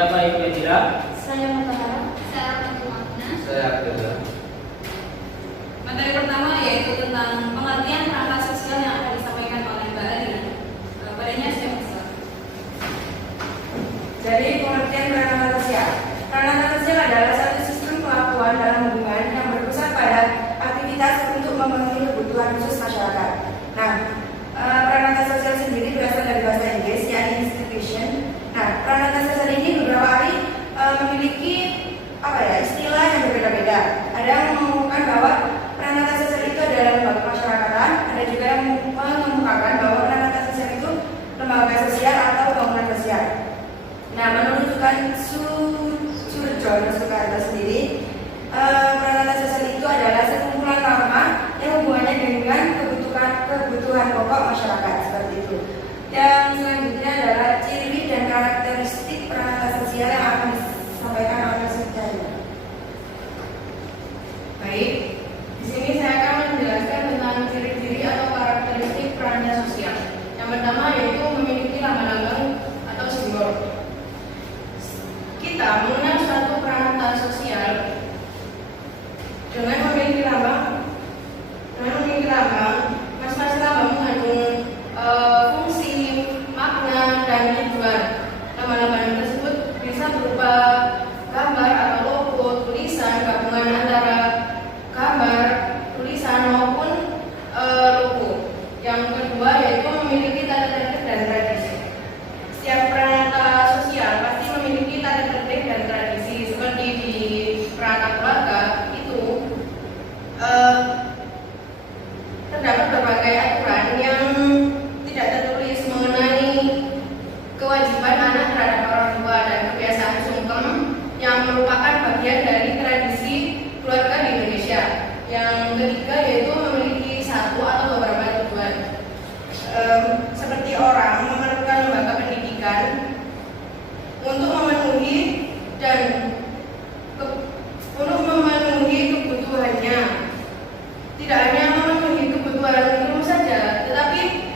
Siapa yang bergerak? Saya Mutahara. Saya Fatimah. Saya Abdullah. Materi pertama yaitu tentang pengertian perangkat sosial yang akan disampaikan oleh Mbak Ali. Padanya saya bisa. Jadi pengertian perangkat sosial. Perangkat sosial adalah satu sistem pelakuan dalam hubungan yang berpusat pada aktivitas untuk memenuhi kebutuhan khusus masyarakat. Nah, perangkat sosial sendiri berasal dari bahasa Inggris, yakni institution. Nah, perangkat sosial ini beberapa kali memiliki istilah yang berbeda-beda. Ada yang mengumumkan bahwa perangkat sosial itu adalah lembaga masyarakatan, ada juga yang mengemukakan bahwa perangkat sosial itu lembaga sosial atau bangunan sosial. Nah, menurut Surjono Soekarno sendiri, perangkat sosial itu adalah sekumpulan norma yang hubungannya dengan kebutuhan pokok masyarakat, seperti itu. Yang selanjutnya adalah ciri dan karakteristik perangkat sosial yang akan disampaikan oleh Surjono. Baik, di sini saya akan menjelaskan tentang ciri-ciri atau karakteristik perangkat sosial. Yang pertama yaitu memiliki lambang-lambang atau simbol. Kita mengenal suatu perangkat sosial dengan memiliki lambang, masing-masing lambang mengandung fungsi, makna, dan tujuan. Lambang-lambang tersebut bisa berupa gambar atau logo, tulisan, gabungan antara gambar, tulisan maupun logo. Yang kedua yaitu memiliki tata tertib dan tradisi. Setiap perangkat sosial pasti memiliki tata tertib dan tradisi. Seperti di perangkat keluarga itu terdapat berbagai aturan yang tidak tertulis mengenai kewajiban anak terhadap orang tua dan kebiasaan sungkem yang merupakan bagian dari tradisi keluarga di Indonesia. Yang ketiga yaitu memiliki satu atau beberapa tujuan. Seperti orang memerlukan lembaga pendidikan untuk memenuhi kebutuhannya. Tidak hanya memenuhi kebutuhan hidup saja, tetapi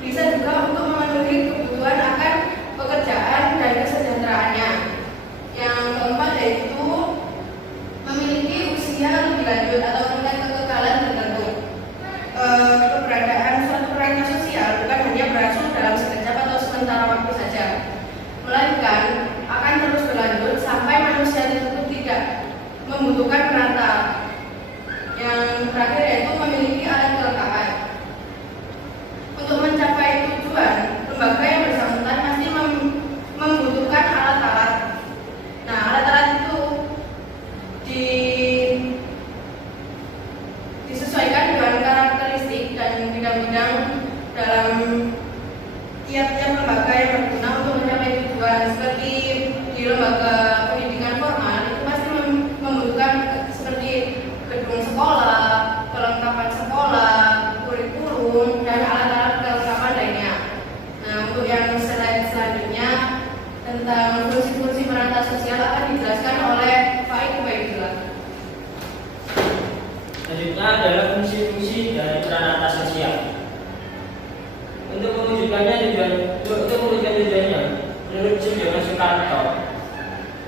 bisa juga untuk memenuhi kebutuhan akan pekerjaan dan kesejahteraannya. Yang keempat yaitu memiliki usia lebih lanjut atau tingkat kekekalan tertentu. Keberadaan suatu perangkat sosial bukan hanya berlangsung dalam sekejap atau sementara waktu saja, melainkan akan terus berlanjut sampai manusia tersebut tidak membutuhkan perantara. Yang terakhir yaitu memiliki alat kelengkapan. Untuk mencapai tujuan, lembaga yang bersangkutan pasti membutuhkan alat-alat. Nah, alat-alat itu disesuaikan dengan karakteristik dan bidang-bidang dalam tiap-tiap lembaga yang berguna untuk mencapai tujuan. Seperti di lembaga pendidikan formal itu pasti membutuhkan seperti gedung sekolah, kelengkapan sekolah, kurikulum, dan alat-alat kelengkapan lainnya. Nah, untuk yang selanjutnya tentang fungsi-fungsi perangkat sosial akan dijelaskan oleh Pak Iqbaidillah. Selanjutnya adalah fungsi-fungsi dari perangkat sosial. Untuk mewujudkan tujuannya, menurut Surjono Soekarno,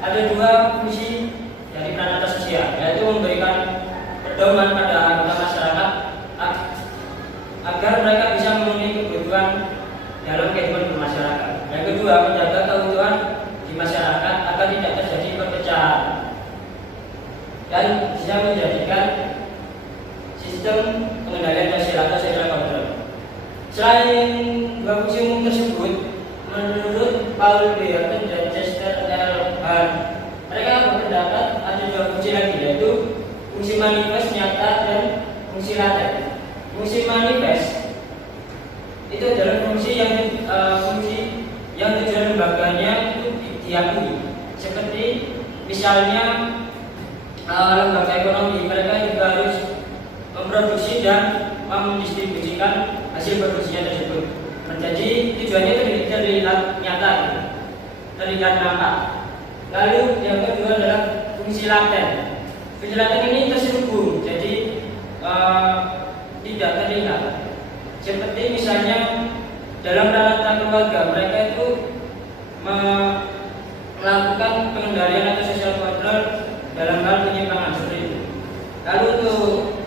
ada dua fungsi dari perangkat sosial, yaitu memberikan pedoman pada anggota masyarakat agar mereka bisa memenuhi kebutuhan dalam kehidupan bermasyarakat. Yang kedua, menjaga keutuhan di masyarakat agar tidak terjadi perpecahan dan bisa menjadikan sistem pengendalian sosial atau social control. Selain dua fungsi umum tersebut, menurut Paul Beerten dan Chester L. Hahn, mereka berpendapat ada dua fungsi lagi, yaitu fungsi manifest nyata dan fungsi laten. Fungsi manifest itu adalah fungsi yang tujuan lembaganya itu diakui. Seperti misalnya lembaga ekonomi, mereka juga harus memproduksi dan mendistribusikan hasil produksinya tersebut. Jadi tujuannya itu terlihat nyata, terlihat nampak. Lalu yang kedua adalah fungsi laten. Fungsi laten ini terselubung, jadi tidak terlihat. Seperti misalnya dalam ranah keluarga, mereka itu melakukan pengendalian atau social control dalam hal penyimpangan seperti itu. Lalu untuk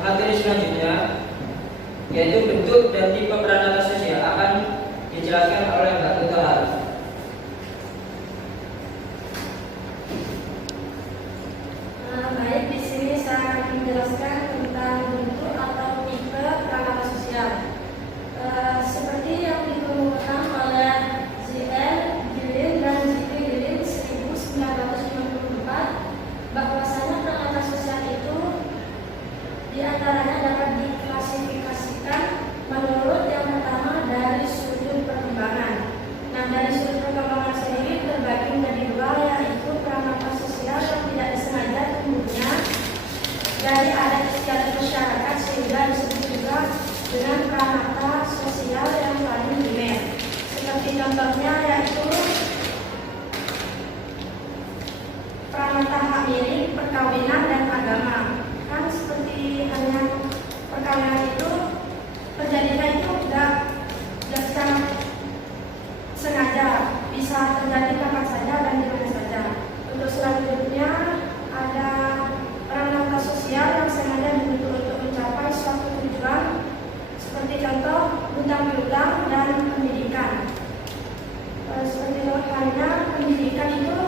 materi selanjutnya yaitu bentuk dan tipe peran atas sosial akan dijelaskan oleh Mbak Tuto Harus. Baik, di sini saya akan menjelaskan tentang bentuk atau tipe peran sosial. Seperti yang dikemukakan oleh Z.L. Gillen dan J.P. Gillen 1954 bahwasanya peran sosial itu diantaranya dapat diklasifikasikan menurut yang pertama dari sudut perkembangan. Nah, dari sudut perkembangan sendiri terbagi menjadi dua, yaitu peran sosial yang tidak disengaja tumbuhnya dari adat istiadat masyarakat sehingga disebut juga dengan peranata sosial yang paling primer. Seperti contohnya yaitu peranata hak milik, perkawinan dan agama. Kan seperti hanya perkawinan itu terjadinya itu tidak secara sengaja, bisa terjadi kapan saja dan di mana saja. Untuk selanjutnya ada peranata sosial yang sengaja dibentuk untuk mencapai suatu tujuan, seperti contoh hutang piutang dan pendidikan. Seperti halnya pendidikan itu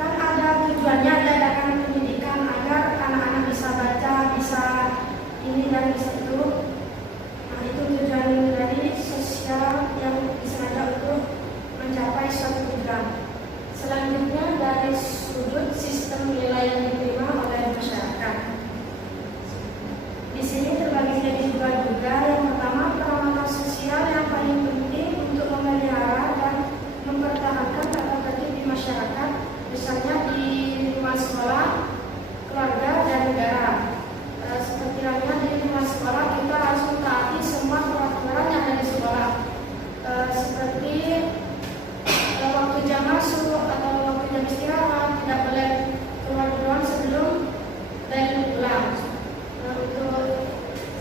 kan ada tujuannya, diadakan pendidikan agar anak-anak bisa baca, bisa ini dan bisa itu. Nah, itu tujuan dari sosial yang disengaja untuk mencapai suatu tujuan. Selanjutnya dari sudut sistem nilai yang diterima oleh masyarakat. Di sini terbagi menjadi dua juga. Yang pertama, peranata sosial yang paling penting untuk memelihara dan mempertahankan tata tertib di masyarakat, misalnya di lingkungan sekolah, keluarga, dan negara. Seperti halnya di lingkungan sekolah kita harus mentaati semua peraturan yang ada di sekolah. Seperti waktu jam masuk atau waktu jam istirahat, tidak boleh keluar ruang sebelum dari pulang. Untuk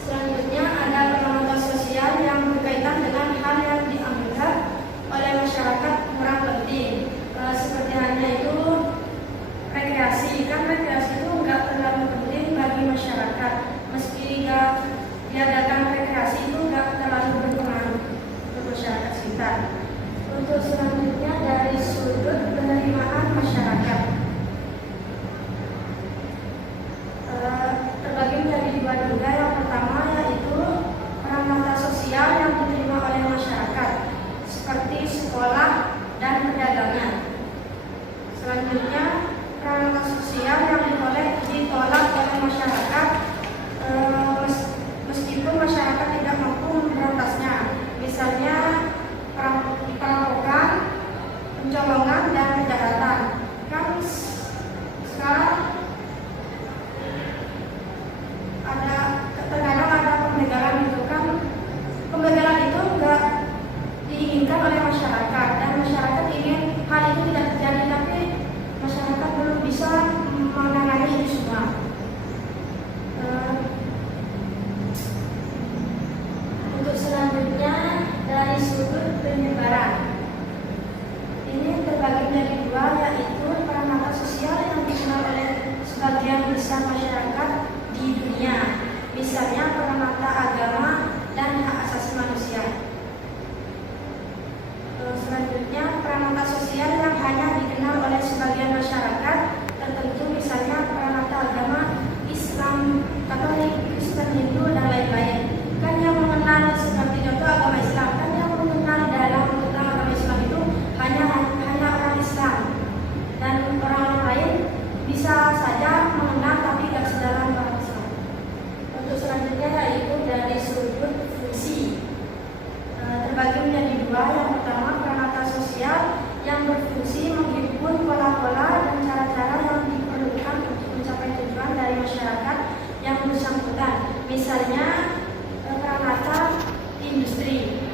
selanjutnya ada peranata sosial yang berkaitan dengan hal yang dianggap oleh masyarakat kurang penting. Seperti halnya itu rekreasi, kan rekreasi itu enggak terlalu penting bagi masyarakat. Meski diadakan rekreasi itu enggak terlalu berpengaruh untuk masyarakat sekitar. Untuk selanjutnya dari sudut penerimaan masyarakat, terbagi menjadi dua juga. Yang pertama yaitu peranata sosial yang diterima oleh masyarakat, seperti sekolah dan perdagangan. Selanjutnya peranata sosial yang ditolak oleh masyarakat meskipun masyarakat tidak mampu memberantasnya, misalnya perampokan, pencolongan, dan kejahatan. Kan sekarang terkadang ada pembegalan itu kan, pembegalan itu enggak diinginkan oleh masyarakat dan masyarakat ingin hal itu tidak terjadi, tapi masyarakat belum bisa menangani ini semua. Untuk selanjutnya dari sudut penyebaran, ini terbagi menjadi dua, yaitu peranata sosial yang dikenal oleh sebagian besar masyarakat di dunia, misalnya peranata agama dan hak asasi manusia. Selanjutnya peranata sosial yang hanya dikenal oleh sebagian masyarakat tertentu, misalnya peranata agama Islam, Katolik, Kristen, Hindu, dan lain-lain. Kan yang mengenal seperti contoh agama Islam, kan yang mengenal dalam tentang agama Islam itu hanya orang Islam, dan orang lain bisa saja mengenal tapi tidak sedalam orang Islam. Untuk selanjutnya yaitu dari sudut fungsi, terbagi menjadi dua. Yang pertama peranata sosial yang berfungsi menghimpun pola-pola dan cara-cara yang diperlukan untuk mencapai tujuan dari masyarakat yang bersangkutan, misalnya peranata industri.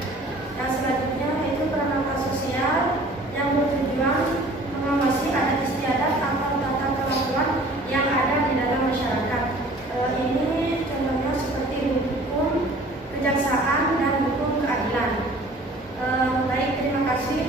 Dan selanjutnya yaitu peranata sosial yang bertujuan mengawasi adat istiadat atau tata kelakuan yang ada di dalam masyarakat. Ini contohnya seperti hukum, kejaksaan, dan hukum keadilan. Baik, terima kasih.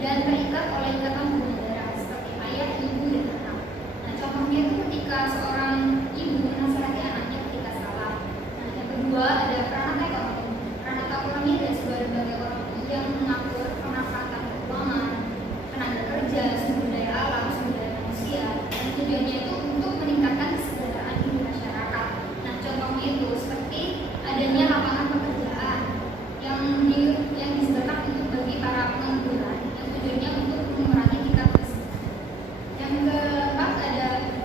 dan terikat oleh ikatan hubungan darah seperti ayah, ibu, dan anak. Nah, contohnya itu ketika seorang ibu menasihati anaknya ketika salah. Nah, yang kedua ada peranata ekonomi. Peranata ekonomi adalah sebuah lembaga ekonomi yang mengatur pemanfaatan keuangan, tenaga kerja, sumber daya alam, sumber daya manusia, dan tujuannya itu untuk meningkatkan kesejahteraan hidup masyarakat. Nah, contohnya itu seperti adanya lapangan pekerjaan yang disediakan untuk bagi para pengangguran yang tujuannya untuk mengurangi tingkat kemiskinan. Yang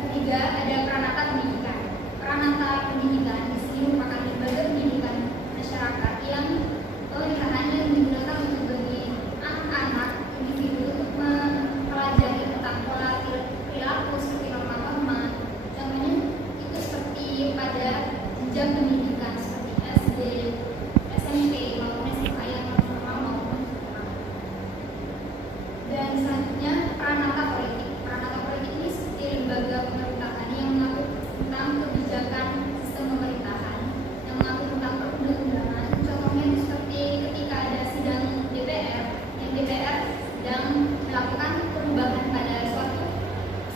ketiga ada peranata pendidikan. Peranata pendidikan di sini merupakan lembaga pendidikan masyarakat yang hanya digunakan untuk bagi anak-anak individu untuk mempelajari tentang pola perilaku seperti norma-norma. Contohnya itu seperti pada jenjang pendidikan seperti SD, SMP maupun SMA yang normal maupun formal. Dan selanjutnya peranata politik. Peranata politik ini seperti lembaga pemerintahan yang mengatur tentang kebijakan sistem pemerintahan, yang mengatur tentang perundang-undangan. Contohnya itu seperti ketika ada sidang DPR, yang DPR sedang melakukan perubahan pada suatu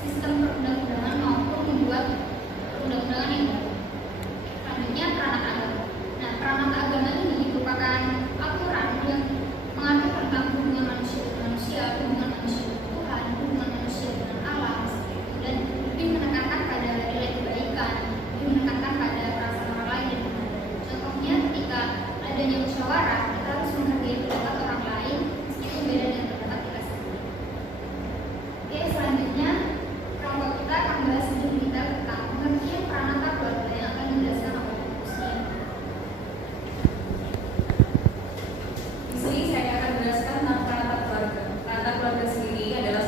sistem perundang-undangan maupun membuat perundang-undangan yang baru. Selanjutnya peranata agama. Nah, peranata agama ini merupakan aturan yang mengatur tentang hubungan manusia dengan manusia, hubungan manusia dengan Tuhan, hubungan manusia dengan alam, seperti itu, dan lebih menekankan pada nilai kebaikan, lebih menekankan pada perasaan orang lain dan menghargai. Contohnya ketika adanya musyawarah, kita harus menghargai pendapat orang lain meskipun beda dengan pendapat kita sendiri. Oke, selanjutnya kelompok kita akan bahas lebih detail tentang pengertian peranata keluarga yang akan menjelaskan oleh fokusnya. Di sini saya akan menjelaskan tentang peranata keluarga. Peranata keluarga sendiri adalah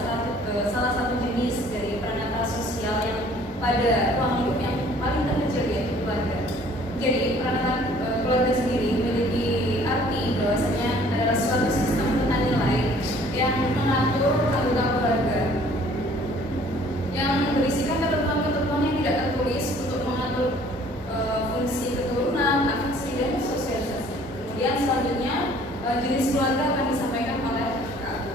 salah satu jenis dari peranata sosial yang pada ruang lingkup yang paling terkecil yaitu keluarga. Jadi peranata keluarga sendiri memiliki arti bahwasanya adalah suatu sistem tata nilai yang mengatur anggota keluarga yang berisikan ketentuan-ketentuan yang tidak tertulis untuk mengatur fungsi keturunan, afeksi, dan sosialisasi. Kemudian selanjutnya jenis keluarga akan disampaikan oleh Kak Abu.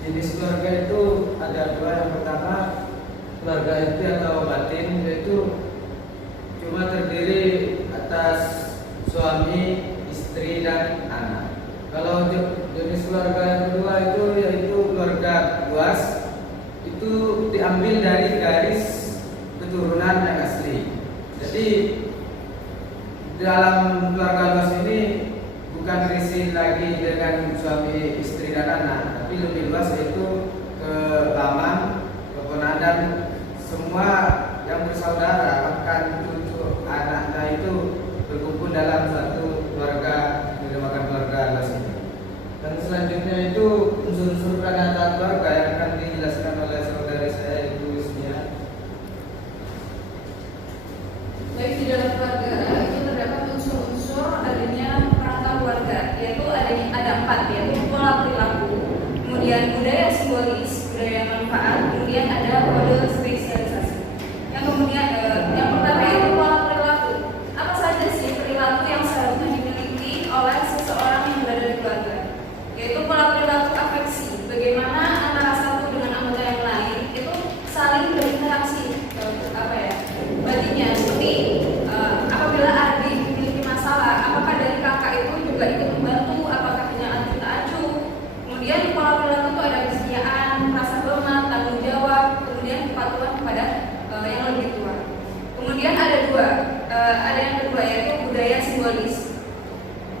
Jenis keluarga itu ada dua. Yang pertama, keluarga inti atau batin, yaitu cuma terdiri atas suami, istri, dan anak. Kalau untuk jenis keluarga yang kedua itu yaitu keluarga luas, itu diambil dari garis keturunan yang asli. Jadi dalam keluarga luas ini bukan berisi lagi dengan suami, istri, dan anak, tapi lebih luas yaitu paman, keponakan, dan semua yang bersaudara, bahkan cucu anaknya itu berkumpul dalam satu keluarga, dinamakan keluarga luas ini. Dan selanjutnya itu unsur-unsur peranata keluarga yang akan dijelaskan oleh saudari saya, Ibu Ismia. Baik, di dalam keluarga itu terdapat unsur-unsur adanya peranata keluarga, yaitu ada 4, yaitu pola perilaku, kemudian budaya simbolis, budaya manfaat, kemudian ada kode spesialisasi. Yang pertama yaitu pola perilaku. Apa saja sih perilaku yang seharusnya dimiliki oleh seseorang yang berada di keluarga? Yaitu pola perilaku afeksi, bagaimana antara satu dengan anggota yang lain itu saling berinteraksi, batinnya seperti apabila adik memiliki masalah, apakah dari kakak itu juga ikut membantu, apakah hanya acuh tak acuh. Kemudian pola perilaku itu ada kesetiaan, rasa hormat, tanggung jawab, kemudian kepatuhan kepada yang lebih tua. Kemudian ada yang kedua yaitu budaya simbolis.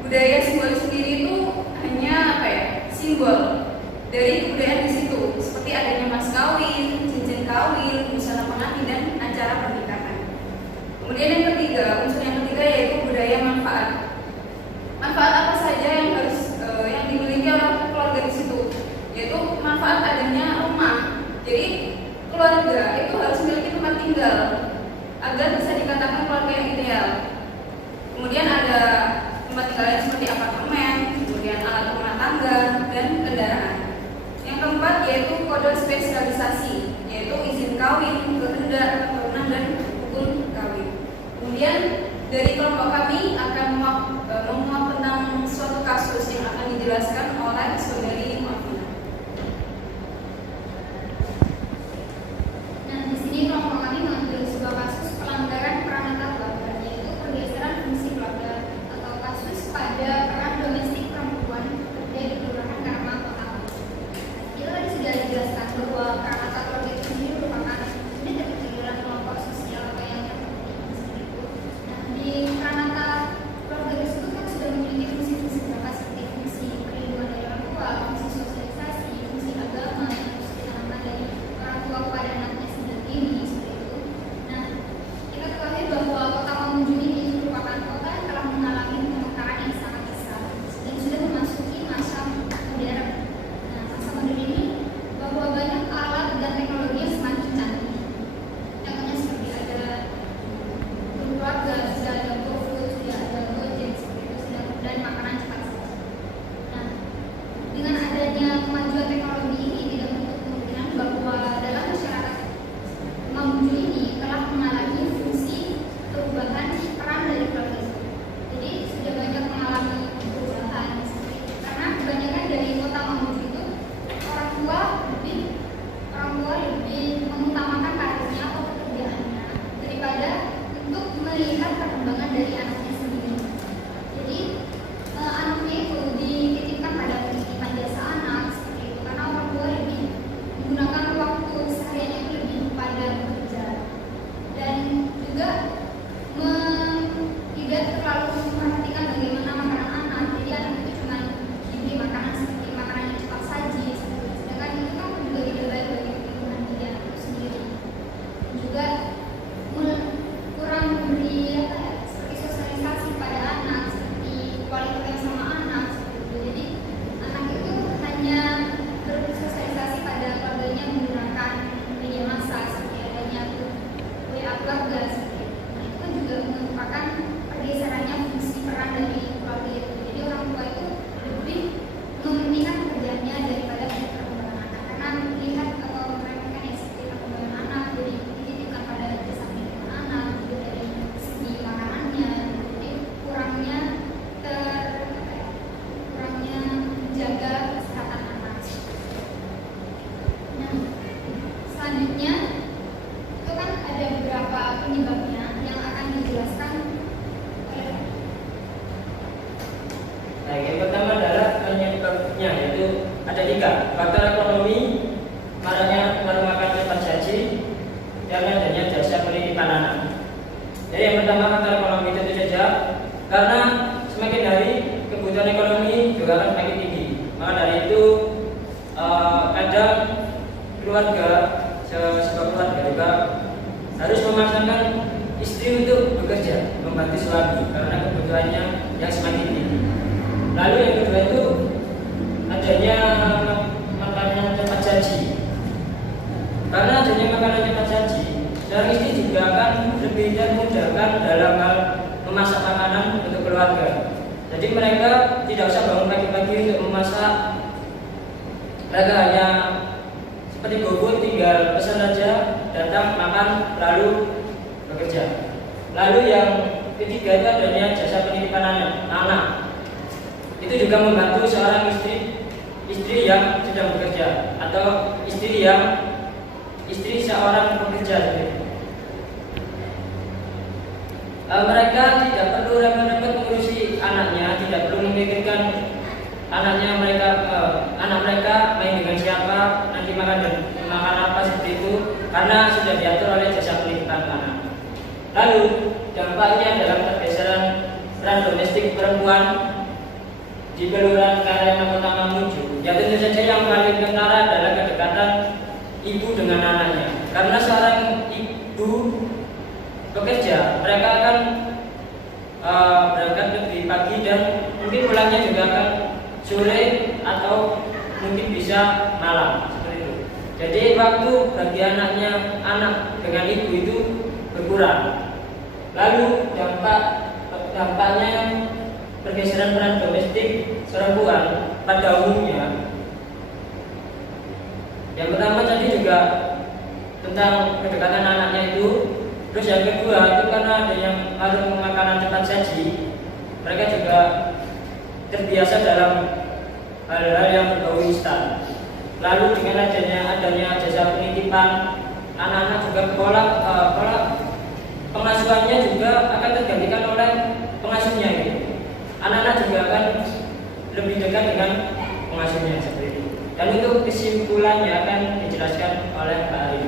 Budaya simbolis sendiri itu hanya simbol dari kebudayaan di situ, seperti adanya mas kawin, cincin kawin, busana pengantin, dan acara pernikahan. Kemudian unsur yang ketiga yaitu budaya manfaat. Manfaat apa saja yang harus yang dimiliki oleh keluarga di situ? Yaitu manfaat adanya rumah. Jadi keluarga itu harus memiliki tempat tinggal agar bisa dikatakan keluarga yang ideal. Kemudian ada tempat tinggalnya seperti apartemen, kemudian alat rumah tangga, dan kendaraan. Yang keempat yaitu kode spesialisasi, yaitu izin kawin, kehendak, keturunan, dan hukum kawin. Kemudian dari kelompok kami akan memuat tentang suatu kasus dijelaskan oleh saudari Mafina. Nah, di sini kelompok kami mengambil sebuah kasus pelanggaran peran antar keluarga, yaitu pergeseran fungsi keluarga atau kasus pada peran domestik perempuan bekerja di kelurahan Karma Kota. Itu tadi sudah dijelaskan bahwa peran antar keluarga itu sendiri merupakan unit terkecil dalam kelompok sosial atau yang terpenting seperti itu. Nah, di peran antar keluarga tersebut kan sudah memiliki fungsi-fungsi beberapa seperti fungsi perlindungan dari orang tua, fungsi sosialisasi, fungsi agama, yang harus ditanamkan dari orang tua kepada anaknya sendiri seperti itu. Nah, kita ketahui bahwa kota Mamuju ini merupakan kota yang telah mengalami pemekaran yang sangat besar dan sudah memasuki masa modern. Nah, masa modern ini bahwa banyak alat dan teknologi yang semakin canggih. Contohnya seperti ada keluarga, sudah ada GoFood, sudah ada Gojek seperti itu, dan makanan cepat saji. Nah, dengan adanya kemajuan teknologi ini tidak menutup kemungkinan bahwa dalam masyarakat Mamuju ini telah mengalami fungsi perubahan peran dari keluarga itu. Jadi sudah banyak mengalami perubahan seperti itu. Karena kebanyakan dari kota Mamuju itu orang tua lebih mengutamakan karirnya atau pekerjaannya daripada untuk melihat perkembangan dari anaknya sendiri. Jadi anaknya itu dititipkan pada penitipan jasa anak seperti itu karena orang tua lebih menggunakan waktu sehariannya itu lebih pada bekerja dan juga tidak terlalu memperhatikan bagaimana makanan anak. Jadi anak itu cuma diberi makanan seperti makanan yang cepat saji seperti itu. Sedangkan itu kan juga tidak baik bagi pertumbuhan diri anak itu sendiri. Dan juga kurang memberi seperti sosialisasi pada anak seperti kualitas yang sama anak seperti itu. Jadi anak itu hanya bersosialisasi pada keluarganya menggunakan media massa seperti adanya WA keluarga seperti itu. Nah, itu kan juga merupakan pergeserannya fungsi peran dari keluarga itu. Jadi orang tua itu lebih mementingkan pekerjaannya daripada perkembangan anak karena melihat atau meremehkan yang seperti perkembangan anak, jadi dititipkan pada jasa pendidikan anak, juga dari segi makanannya, jadi kurangnya menjaga kesehatan anak. Nah, selanjutnya itu kan ada beberapa penyebabnya yang akan dijelaskan oleh Baik, yang pertama adalah penyebabnya, yaitu ada 3. Faktor ekonomi, maraknya warung makan cepat saji, dan adanya jasa penitipan anak. Jadi yang pertama faktor ekonomi tentu saja, karena semakin hari kebutuhan ekonomi juga akan semakin tinggi. Maka dari itu kadang keluarga, sebuah keluarga juga harus memaksakan istri untuk bekerja, membantu suami karena kebutuhannya yang semakin tinggi. Lalu yang kedua itu adanya makanan cepat saji. Karena adanya makanan cepat saji, seorang istri juga akan lebih memudahkan dalam hal memasak makanan untuk keluarga. Jadi mereka tidak usah bangun pagi-pagi untuk memasak. Mereka hanya seperti GoFood, tinggal pesan saja, datang makan lalu bekerja. Lalu yang ketiga itu adanya jasa penitipan anak. Itu juga membantu seorang istri yang sedang bekerja atau istri seorang pekerja. Mereka tidak perlu repot-repot mengurusi anaknya, tidak perlu memikirkan anak mereka main dengan siapa, nanti makan apa seperti itu, karena sudah diatur oleh jasa penitipan anak. Lalu dampaknya dalam pergeseran peran domestik perempuan di Kelurahan Karema Kota Mamuju, ya tentu saja yang paling kentara adalah kedekatan ibu dengan anaknya. Karena seorang ibu bekerja, mereka akan berangkat lebih pagi dan mungkin pulangnya juga akan sore atau mungkin bisa malam seperti itu. Jadi waktu bagi anak dengan ibu itu berkurang. Lalu dampaknya pergeseran peran domestik perempuan pada umumnya. Yang pertama tadi juga tentang kedekatan anaknya itu. Terus yang kedua itu karena adanya warung makanan cepat saji, mereka juga terbiasa dalam hal-hal yang berbau instan. Lalu dengan adanya jasa penitipan anak-anak juga pola pengasuhannya juga akan tergantikan oleh pengasuhnya gitu. Anak-anak juga akan lebih dekat dengan pengasuhnya seperti itu. Dan untuk kesimpulannya akan dijelaskan oleh Pak Ari.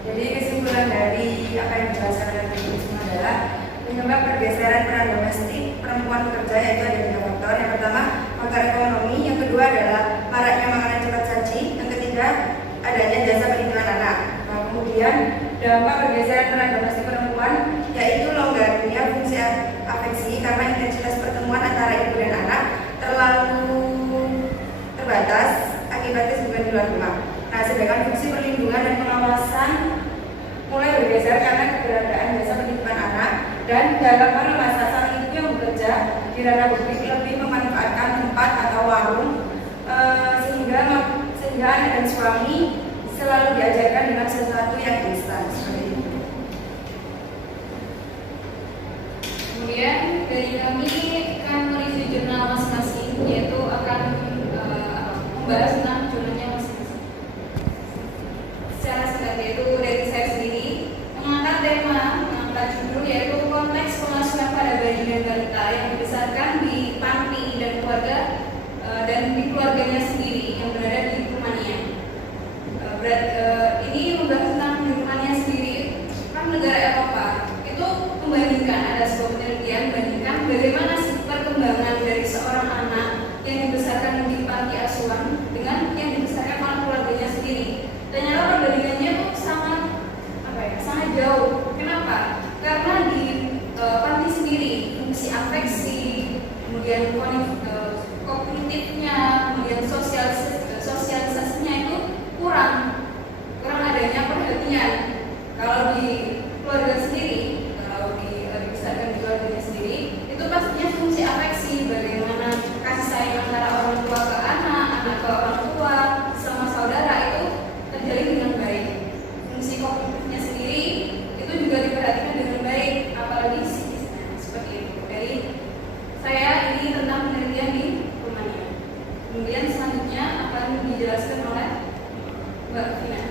Jadi kesimpulan dari apa yang dijelaskan oleh Bu Risma adalah penyebab pergeseran peran domestik perempuan bekerja yaitu ada 3 faktor. Yang pertama faktor ekonomi, yang kedua adalah maraknya makanan cepat saji, yang ketiga adanya jasa perlindungan anak. Nah, kemudian dampak pergeseran peran domestik perempuan yaitu longgarnya fungsi afeksi karena intensitas pertemuan antara ibu dan anak terlalu terbatas akibat kesibukan di luar rumah. Nah, sedangkan fungsi perlindungan dan pengawasan mulai bergeser karena keberadaan jasa penitipan anak dan dalam hal masa sang ibu yang bekerja di ranah publik lebih memanfaatkan tempat atau warung sehingga anak dan suami selalu diajarkan dengan sesuatu yang instan seperti itu. Kemudian dari kami akan mereview jurnal masing-masing, yaitu akan membahas tentang jurnalnya masing-masing. Secara singkat yaitu dari saya sendiri mengangkat judul yaitu konteks pengasuhan pada bayi dan balita yang dibesarkan di panti dan keluarga dan di keluarganya sendiri yang berada di Rumania. Ini membahas tentang di Rumania sendiri, kan negara Eropa itu membandingkan, ada sebuah penelitian membandingkan bagaimana sih perkembangan dari seorang anak yang dibesarkan di panti asuhan dengan yang dibesarkan oleh keluarganya sendiri. Ternyata perbandingannya tuh sangat jauh. Kenapa? Karena di panti sendiri fungsi afeksi, kemudian kognitifnya, kemudian sosialisasinya itu kurang adanya perhatian. Kalau di keluarga sendiri, kalau dibesarkan di keluarganya sendiri, itu pastinya fungsi afeksi, bagaimana kasih sayang antara orang tua ke anak, anak ke orang tua, sama saudara itu terjalin dengan baik. Fungsi kognitifnya sendiri itu juga diperhatikan dengan baik, apalagi psikisnya seperti itu. Jadi saya ini tentang penelitian di Rumania. Kemudian selanjutnya akan dijelaskan oleh Mbak Vina.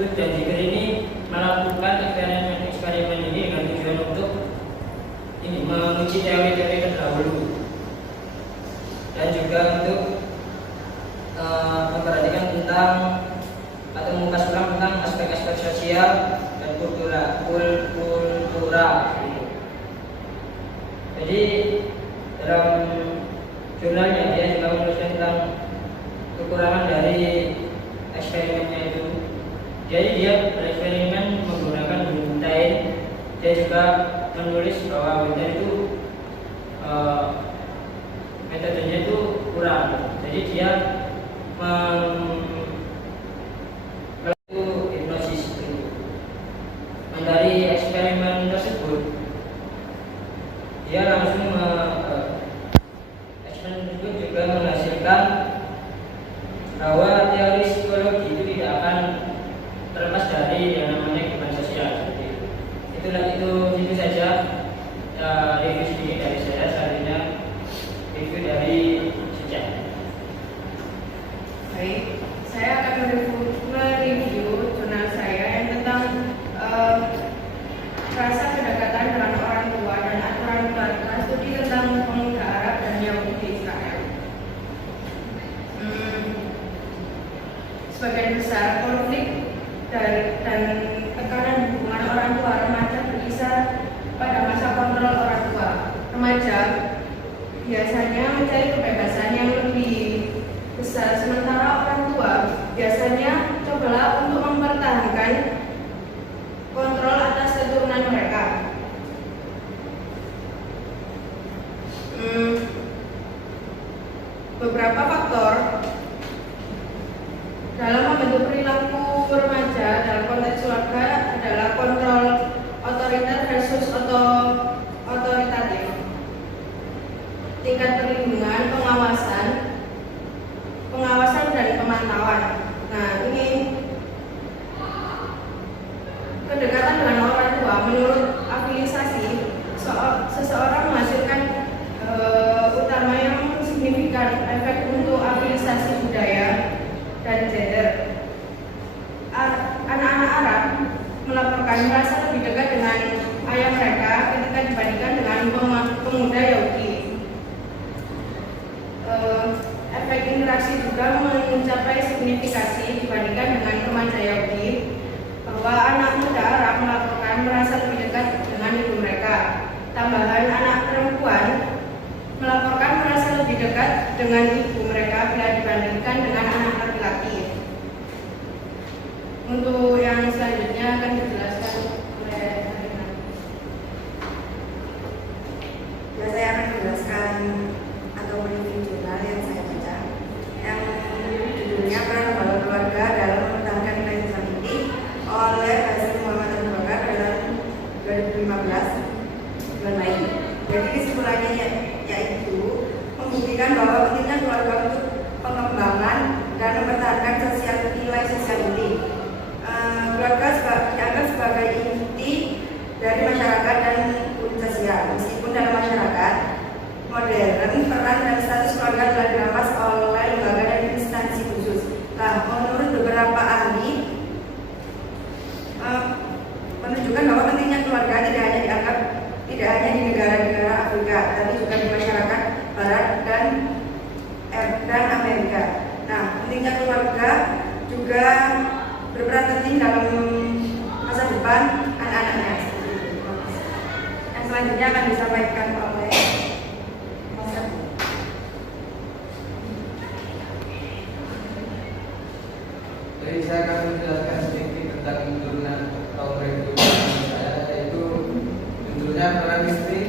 Tut dan Zikir ini melakukan eksperimen ini dengan tujuan untuk ini menguji teori-teori terdahulu dan juga untuk memperhatikan tentang atau mengupas ulang tentang aspek-aspek sosial dan kultura gitu. Jadi dalam jurnalnya dia juga menuliskan tentang kekurangan dari eksperimennya itu. Jadi dia bereksperimen menggunakan buntain. Dia juga menulis bahwa buntain itu metodenya itu kurang. Jadi dia melakukan hipnosis itu. Dan dari eksperimen tersebut dia langsung eksperimen tersebut juga menghasilkan bahwa teori psikologi itu tidak akan terlepas dari yang namanya kehidupan sosial. Seperti itu. Itu saja review sedikit dari saya. Selanjutnya review dari Sejak. Baik, saya akan mereview jurnal saya yang tentang rasa kedekatan dengan orang tua dan aturan keluarga, studi tentang pemuda Arab dan Yahudi di Israel. Sebagian besar konflik dan tekanan hubungan orang tua remaja berkisar pada masa kontrol orang tua. Remaja biasanya mencari kebebasan yang lebih besar, sementara orang tua biasanya cobalah untuk mempertahankan kontrol atas keturunan mereka. Beberapa faktor dalam membentuk perilaku remaja dalam konteks keluarga adalah kontrol otoriter versus otoritatif, tingkat perlindungan, pengawasan dan pemantauan. Nah, ini kedekatan dengan orang tua menurut afilisasi seseorang menghasilkan utama yang signifikan efek untuk afilisasi budaya dan gender. Anak-anak Arab melaporkan merasa lebih dekat dengan ayah mereka ketika dibandingkan dengan pemuda Yahudi. Efek interaksi juga mencapai signifikasi dibandingkan dengan remaja Yahudi, bahwa anak muda Arab melaporkan merasa lebih dekat dengan ibu mereka. Tambahan, anak perempuan melaporkan merasa lebih dekat dengan ibu mereka bila dibandingkan dengan anak laki-laki. Untuk yang selanjutnya akan dijelaskan oleh Karina. Ya, saya akan menjelaskan atau mereview jurnal yang saya baca, yang judulnya Peran Lembaga Keluarga dalam Mempertahankan Nilai Islam Inti oleh Hasil Muhammad Abu Bakar dalam 2015 bulan Mei. Jadi kesimpulannya yaitu membuktikan bahwa pentingnya keluarga untuk pengembangan dan mempertahankan nilai sosial inti. Keluarga dianggap sebagai inti dari masyarakat dan unit sosial. Meskipun dalam masyarakat modern peran dan status keluarga telah dirampas oleh lembaga dan instansi khusus. Nah, menurut beberapa ahli menunjukkan bahwa pentingnya keluarga tidak hanya di negara-negara Afrika, tapi juga di masyarakat Barat dan Amerika. Nah, pentingnya keluarga juga berperan penting dalam masa depan anak-anaknya. Yang selanjutnya akan disampaikan oleh Mas Abu. Jadi saya akan menjelaskan sedikit tentang jurnal atau review saya, yaitu judulnya Peran Istri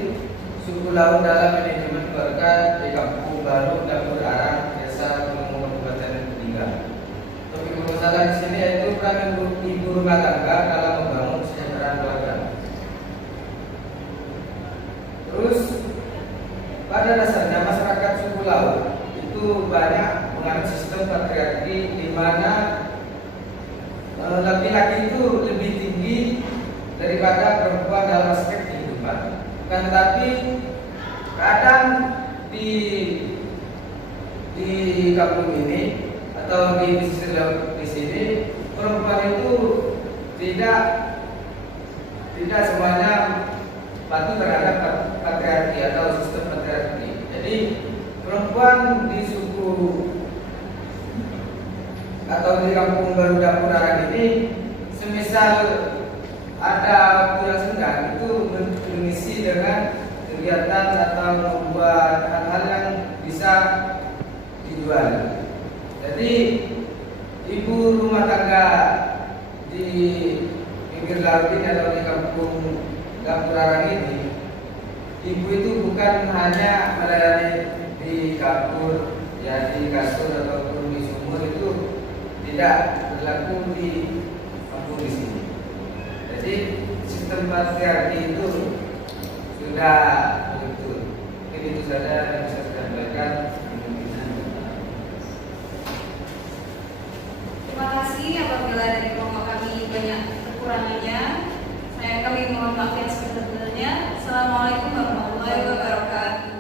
Suku Laut dalam Manajemen Keluarga di Kampung Baru, Dapur Arang, Desa Gunung Kabupaten Tiga. Topik pembahasan di sini yaitu peran ibu rumah tangga dalam membangun kesejahteraan keluarga. Terus pada dasarnya masyarakat suku laut itu banyak menganut sistem patriarki, di mana laki-laki itu lebih tinggi daripada perempuan dalam aspek kehidupan. Kan tetapi kadang di kampung ini atau di pesisir laut di sini perempuan itu tidak semuanya patuh terhadap patriarki atau sistem patriarki. Jadi perempuan di suku atau di kampung baru Dapur Arang ini, semisal ada waktu yang senggang itu mengisi dengan kegiatan atau membuat hal-hal yang bisa dijual. Jadi ibu rumah tangga di pinggir laut ini atau di kampung Dapur Arang ini, ibu itu bukan hanya melayani di dapur, ya di kasur ataupun di sumur, itu tidak berlaku di kampung di sini. Jadi sistem patriarki itu sudah betul. Mungkin itu saja yang bisa saya sampaikan. Terima kasih apabila dari kelompok kami banyak kekurangannya. Kami mohon maaf yang sebenarnya. Assalamualaikum warahmatullahi wabarakatuh.